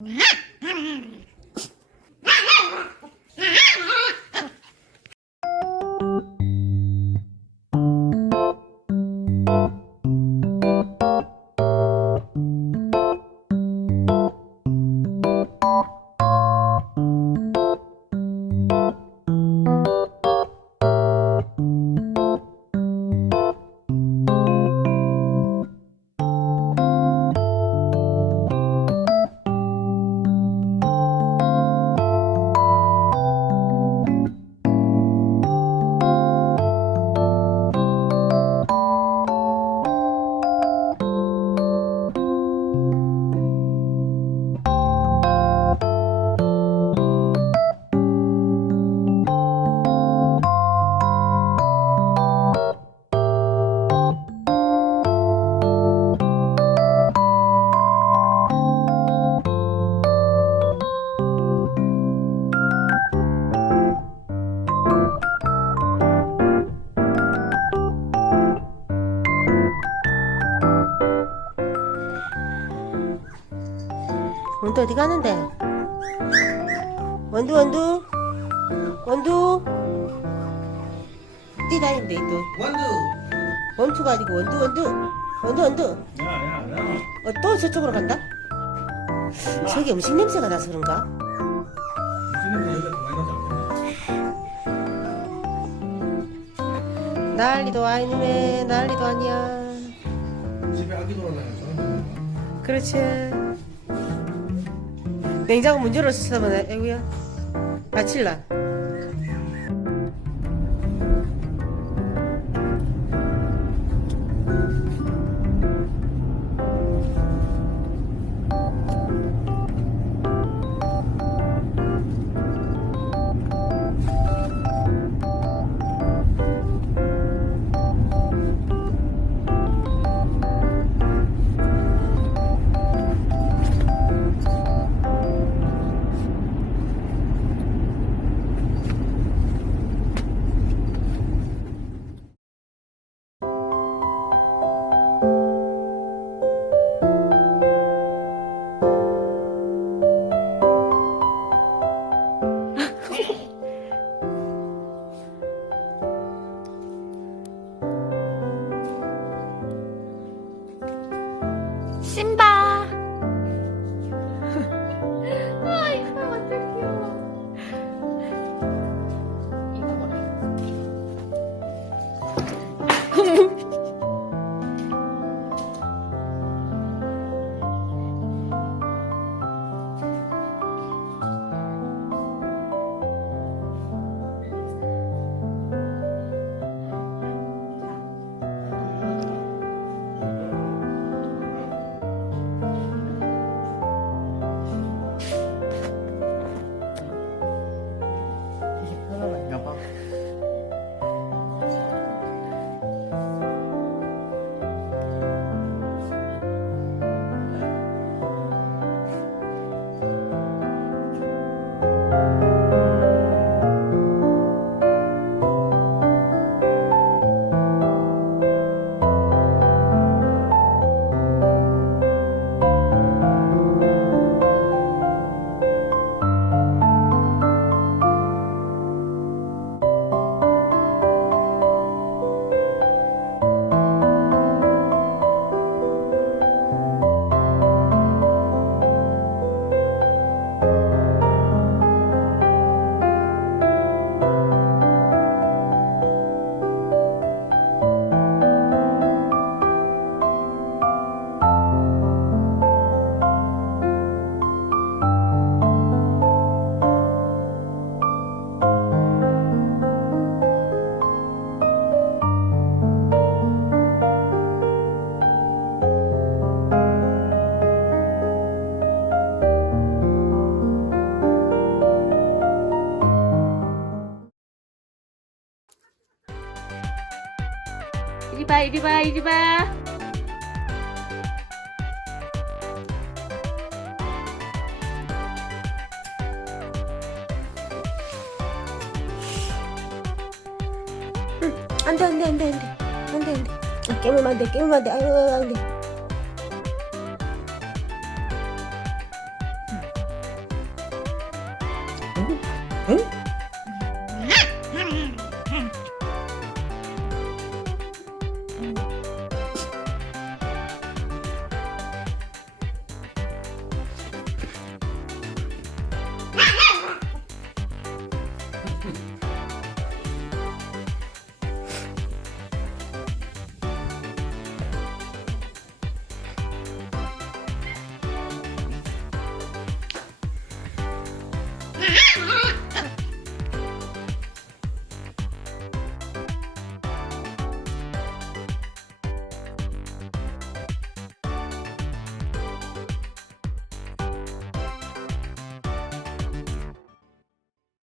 Mm-hmm. 원두 어디 가는데? 원두 원두 원두 어디 다니는데 또 원두. 원투가 아니고 원두 원두 원두 원두 야야야. 어, 또 저쪽으로 간다? 저기 음식 냄새가 나서 그런가? 난리도 아니네 난리도 아니야 집에 아기 저런 그렇지 냉장고 문 열어서 쳐다보네 에구야. 다칠라 pak, ini pak, ini. Hmm, ande ande ande ande ande. Oke, okay, mau mandi, mau mandi. Ah!